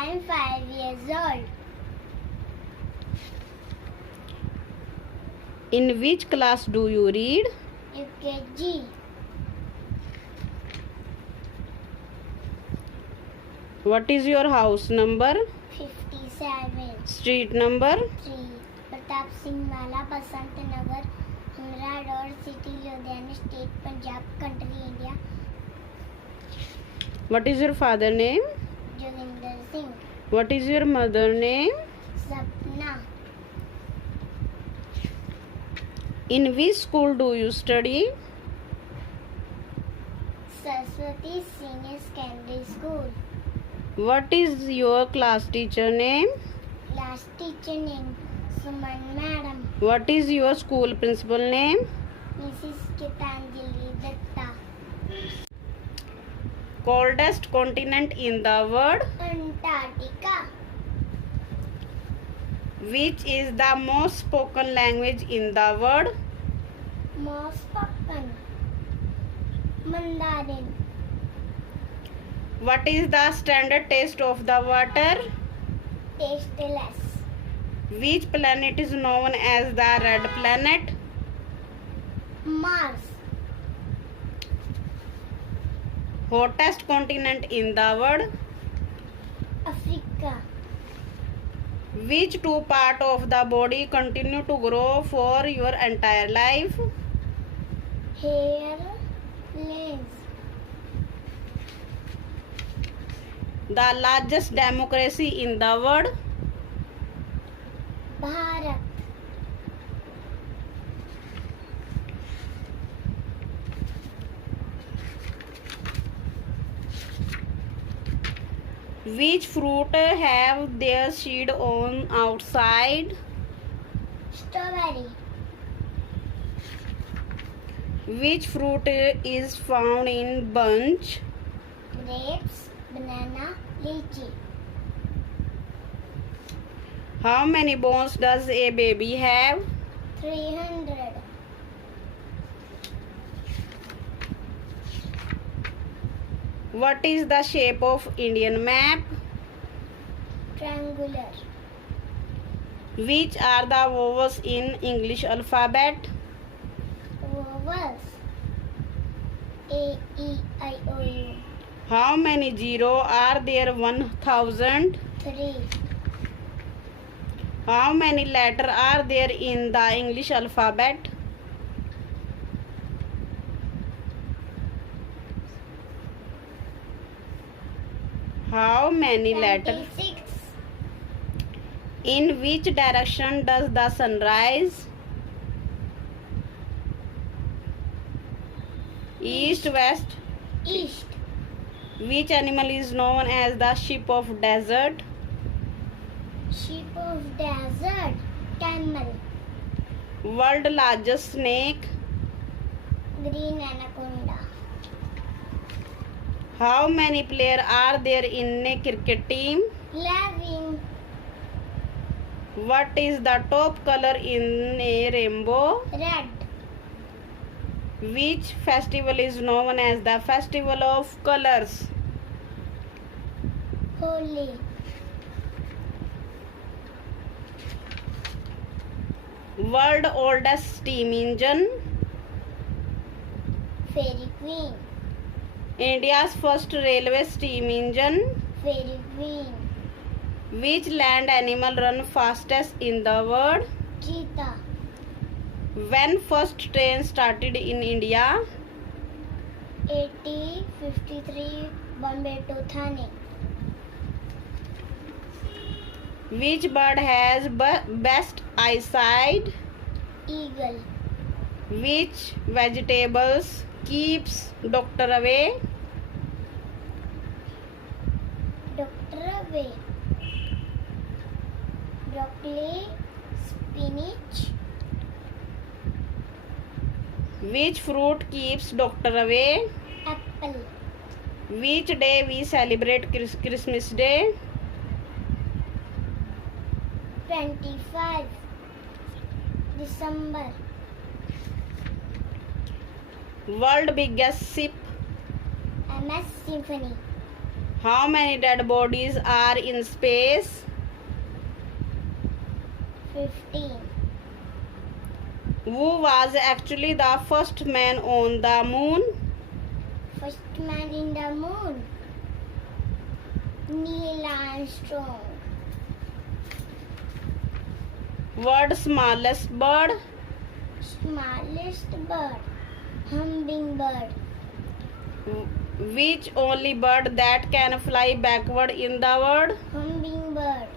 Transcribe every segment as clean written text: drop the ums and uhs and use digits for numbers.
I am 5 years old. In which class do you read? UKG. What is your house number? 57. Street number? 3. Pratap Singh Wala, Basant Nagar, Humra road, city, Ludhiana, state, Punjab, country, India. What is your father name? Joginder Singh. What is your mother name? सपना. In which school do you study? Saraswati senior secondary school. What is your class teacher name? Class teacher name Suman madam. What is your school principal name? Mrs Geetanjali Datta. Coldest continent in the world? Antarctica. Which is the most spoken language in the world? Most spoken. Mandarin. What is the standard taste of the water? Tasteless. Which planet is known as the red planet? Mars. Hottest continent in the world? Africa. Which two part of the body continue to grow for your entire life? Hair. Lens. The largest democracy in the world? Bharat. Which fruit have their seed on outside? Strawberry. Which fruit is found in bunch? Grapes. Banana. Lychee. How many bones does a baby have? 300. What is the shape of Indian map? Triangular. Which are the vowels in English alphabet? Vowels. A, E, I, O, U. How many zero are there 1000? 3. How many letters are there in the English alphabet? How many letters? 26. In which direction does the sun rise? East, west. East. Which animal is known as the sheep of desert? Sheep of desert. Camel. World largest snake? Green anaconda. How many players are there in a cricket team? 11. What is the top color in a rainbow? Red. Which festival is known as the festival of colors? Holy. World oldest steam engine? Fairy queen. India's first railway steam engine? Fairy queen. Which land animal run fastest in the world? Cheetah. When first train started in India? 8053 Bombay to Thane. Which bird has best eyesight? Eagle. Which vegetables keeps doctor away? Doctor away. Broccoli. Spinach. Which fruit keeps doctor away? Apple. Which day we celebrate Christmas Day? 25 December. World biggest ship? MS Symphony. How many dead bodies are in space? 15. Who was actually the first man on the moon? First man in the moon. Neil Armstrong. World's smallest bird? Smallest bird. Hummingbird. Which only bird that can fly backward in the world? Hummingbird.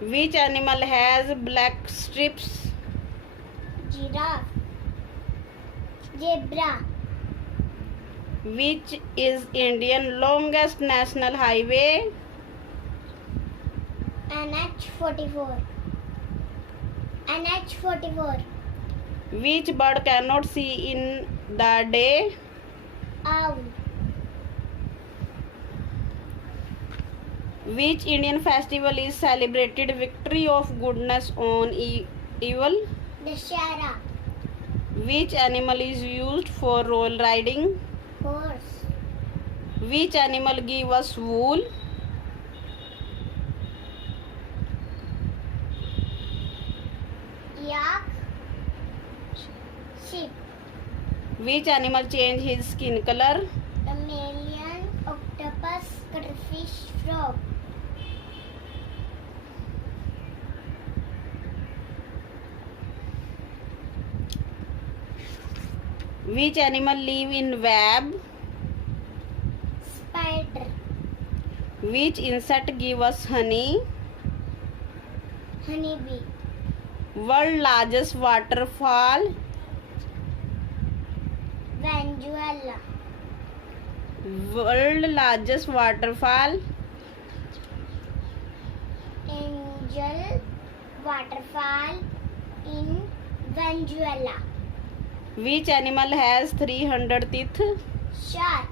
Which animal has black strips? Giraffe. Zebra. Which is Indian longest national highway? NH44. NH44. Which bird cannot see in the day? Owl. Which Indian festival is celebrated victory of goodness on evil? Dashara. Which animal is used for roll riding? Horse. Which animal give us wool? Yak. Sheep. Which animal change his skin color? Chameleon. Octopus. Cuttlefish. Frog. Which animal live in web? Spider. Which insect give us honey? Honeybee. World largest waterfall? Venezuela. World largest waterfall? Angel waterfall in Venezuela. Which animal has 300 teeth? Shark.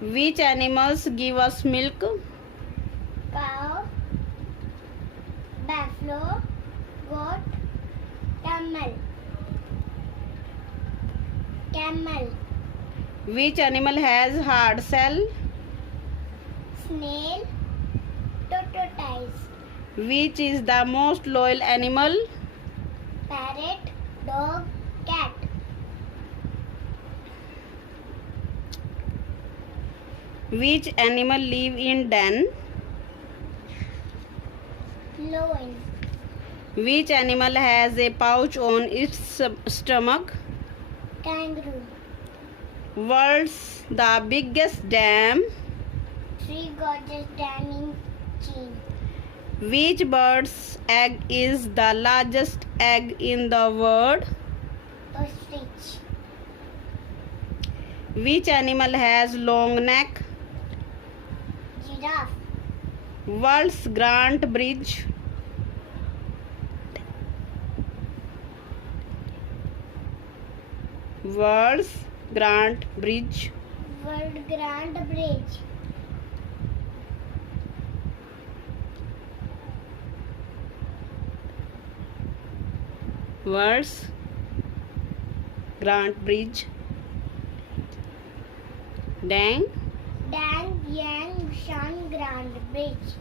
Which animals give us milk? Cow. Buffalo. Goat. Camel. Camel. Which animal has hard shell? Snail. Tortoise. Which is the most loyal animal? Parrot. Dog. Cat. Which animal live in den? Lion. Which animal has a pouch on its stomach? Kangaroo. World's the biggest dam? Three Gorges Dam in China. Which bird's egg is the largest egg in the world? Ostrich. Which animal has long neck? Giraffe. World's Grand Bridge? World's Grand Bridge? World Grand Bridge. World's Grand Bridge? Dang. Dan Yang Shan Grand Bridge.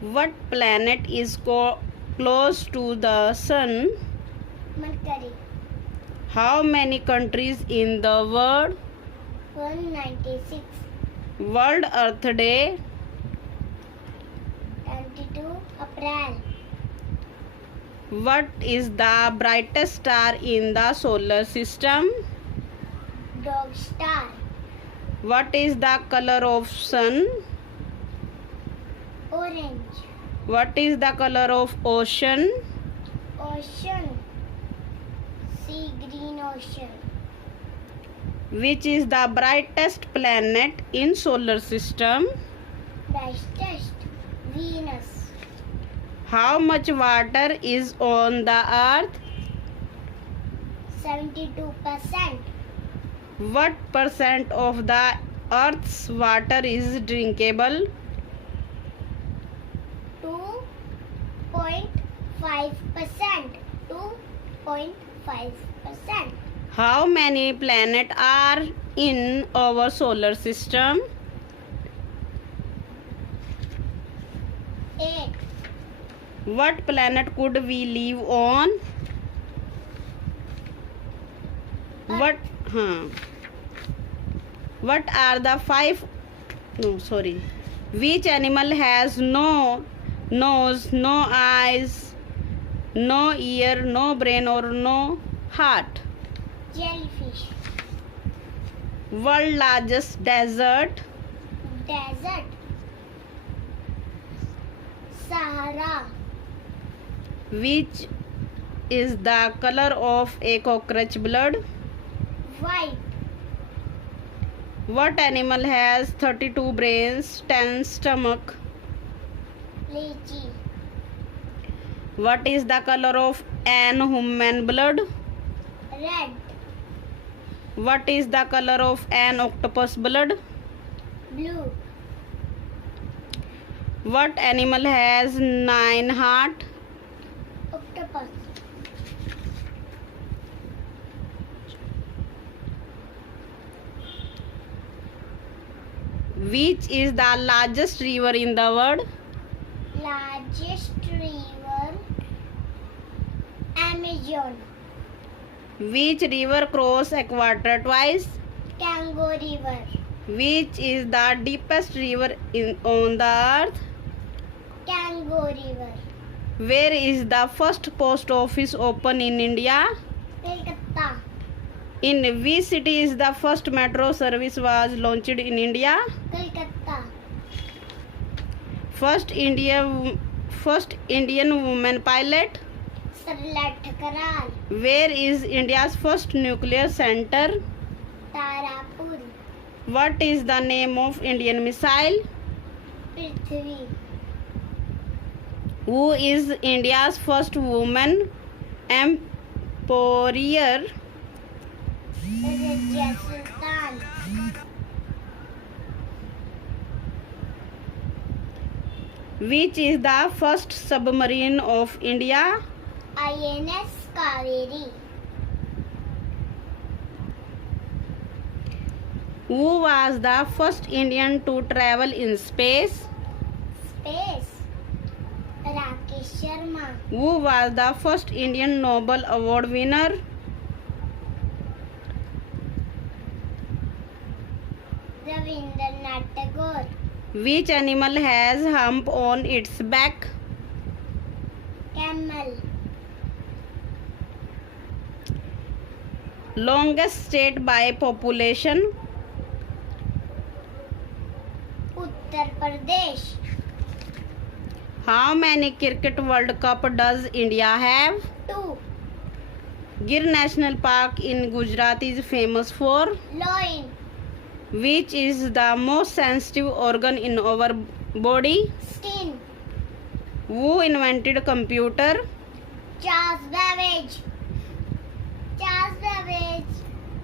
What planet is close to the sun? Mercury. How many countries in the world? 196. World Earth Day? 22 April. What is the brightest star in the solar system? Dog Star. What is the color of sun? Orange. What is the color of ocean? Ocean. Sea green ocean. Which is the brightest planet in solar system? Brightest. Venus. How much water is on the earth? 72%. What percent of the earth's water is drinkable? 2.5%. 2.5%. How many planets are in our solar system? 8. What planet could we live on? What are the five? No, sorry. Which animal has no nose, no eyes, no ear, no brain, or no heart? Jellyfish. World largest desert? Desert. Sahara. Which is the color of a cockroach blood? White. What animal has 32 brains, 10 stomach? Lychee. What is the color of an human blood? Red. What is the color of an octopus blood? Blue. What animal has 9 heart? Octopus. Which is the largest river in the world? Largest river. Amazon. Which river cross equator twice? Congo River. Which is the deepest river on the earth? Congo River. Where is the first post office open in India? Kolkata. In which city is the first metro service was launched in India? Kolkata. First Indian woman pilot? Sarlat Thakral. Where is India's first nuclear center? Tarapur. What is the name of Indian missile? Prithvi. Who is India's first woman employer? Razia Sultan. Which is the first submarine of India? INS Kaveri. Who was the first Indian to travel in space? Space. Rakesh Sharma. Who was the first Indian Nobel Award winner? Rabindranath Tagore. Which animal has hump on its back? Camel. Longest state by population? Uttar Pradesh. How many Cricket World Cup does India have? 2. Gir National Park in Gujarat is famous for? Loin. Which is the most sensitive organ in our body? Skin. Who invented computer? Charles Babbage. Charles Babbage.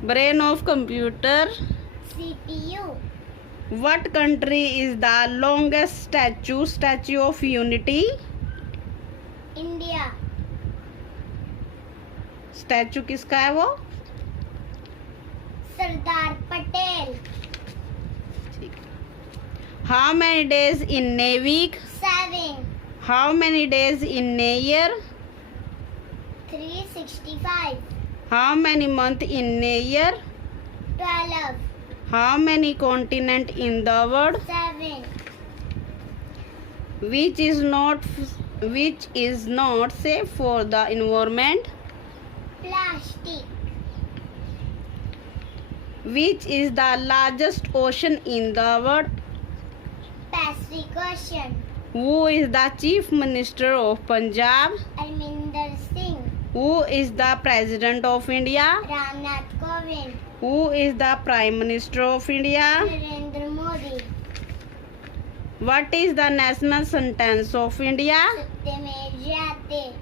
Brain of computer? CPU. What country is the longest statue? Statue of Unity? India. Statue किसका है वो? Sardar Patel. How many days in a week? 7. How many days in a year? 365. How many months in a year? 12. How many continents in the world? 7. Which is not safe for the environment? Plastic. Which is the largest ocean in the world? Pacific Ocean. Who is the Chief Minister of Punjab? Arminder Singh. Who is the President of India? Ramnath Kovind. Who is the Prime Minister of India? Narendra Modi. What is the national sentence of India? Satyamev Jayate.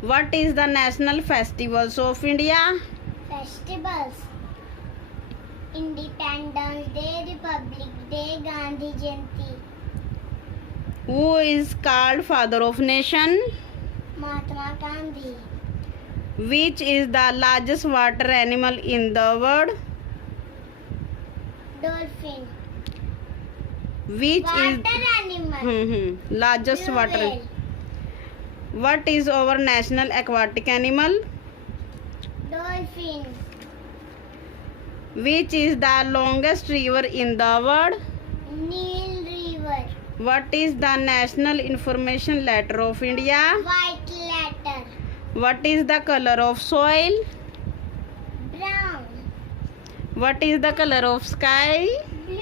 What is the national festivals of India? Festivals. Independence Day, Republic Day, Gandhi Jayanti. Who is called Father of Nation? Mahatma Gandhi. Which is the largest water animal in the world? Dolphin. Which is Water animal. largest Blue water? whale. What is our national aquatic animal? Dolphin. Which is the longest river in the world? Nile River. What is the national information letter of India? White letter. What is the color of soil? Brown. What is the color of sky? Blue.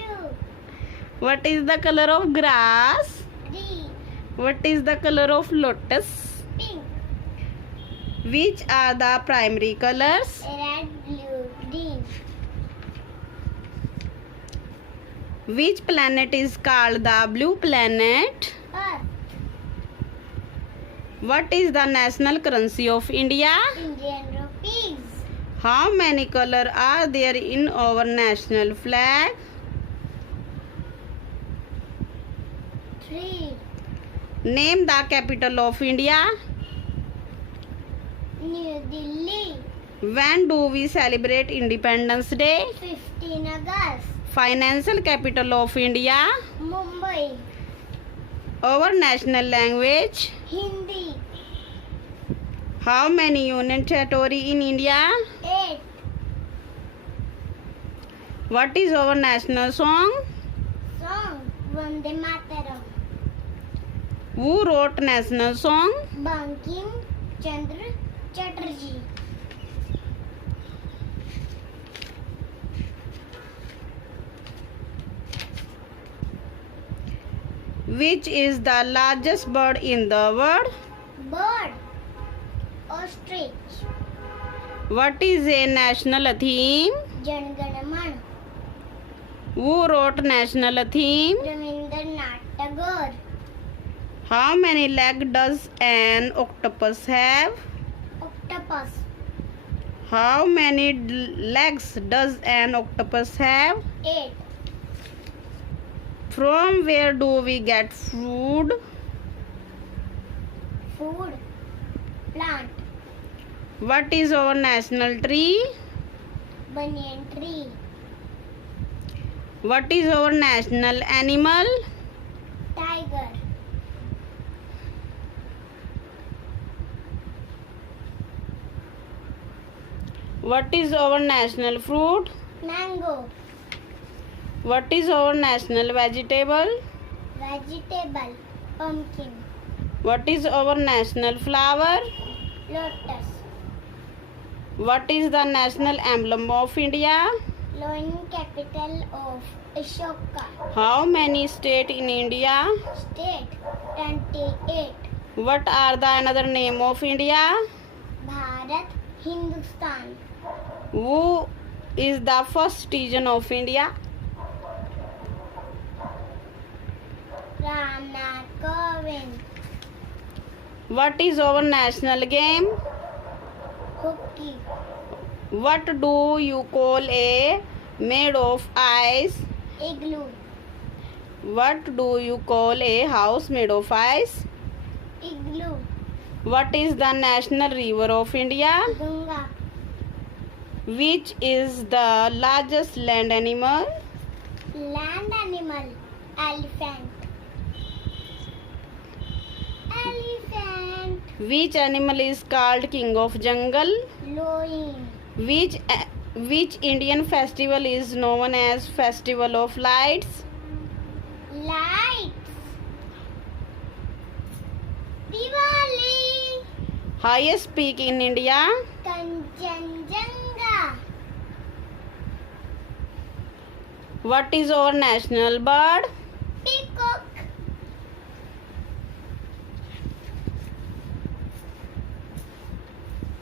What is the color of grass? Green. What is the color of lotus? Pink. Which are the primary colors? Red, blue, green. Which planet is called the blue planet? Earth. What is the national currency of India? Indian rupees. How many colors are there in our national flag? 3. Name the capital of India. New Delhi. When do we celebrate Independence Day? 15 August. Financial capital of India. Mumbai. Our national language. Hindi. How many union territory in India? 8. What is our national song? Song Vande Mataram. Who wrote national song? Bankim Chandra Chatterjee. Which is the largest bird in the world? Bird. Ostrich. What is a national theme? Jan Gana Man. Who wrote national theme? Rabindranath Tagore. How many legs does an octopus have? Octopus. How many legs does an octopus have? 8. From where do we get food? Food. Plant. What is our national tree? Banyan tree. What is our national animal? Tiger. What is our national fruit? Mango. What is our national vegetable? Vegetable. Pumpkin. What is our national flower? Lotus. What is the national emblem of India? Lion capital of Ashoka. How many states in India? State. 28. What are the another name of India? Bharat. Hindustan. Who is the first citizen of India? Ramnath Kovind. What is our national game? Hockey. What do you call a made of ice? Igloo. What do you call a house made of ice? Igloo. What is the national river of India? Ganga. Which is the largest land animal? Land animal. Elephant. Elephant. Which animal is called king of jungle? Loin. Which Indian festival is known as Festival of Lights? Lights. Diwali. Highest peak in India? Kanchenjunga. What is our national bird? Peacock.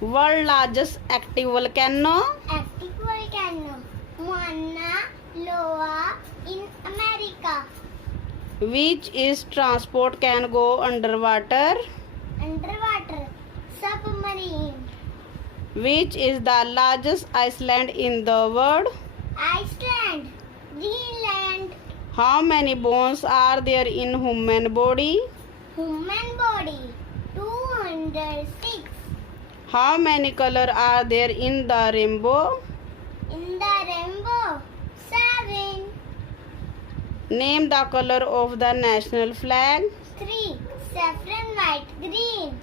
World largest active volcano? Arctic volcano. Mauna Loa in America. Which is transport can go underwater? Underwater. Submarine. Which is the largest island in the world? Iceland. Greenland. How many bones are there in human body? Human body. 206. How many colors are there in the rainbow? In the rainbow, 7. Name the color of the national flag. 3. Saffron, white, green.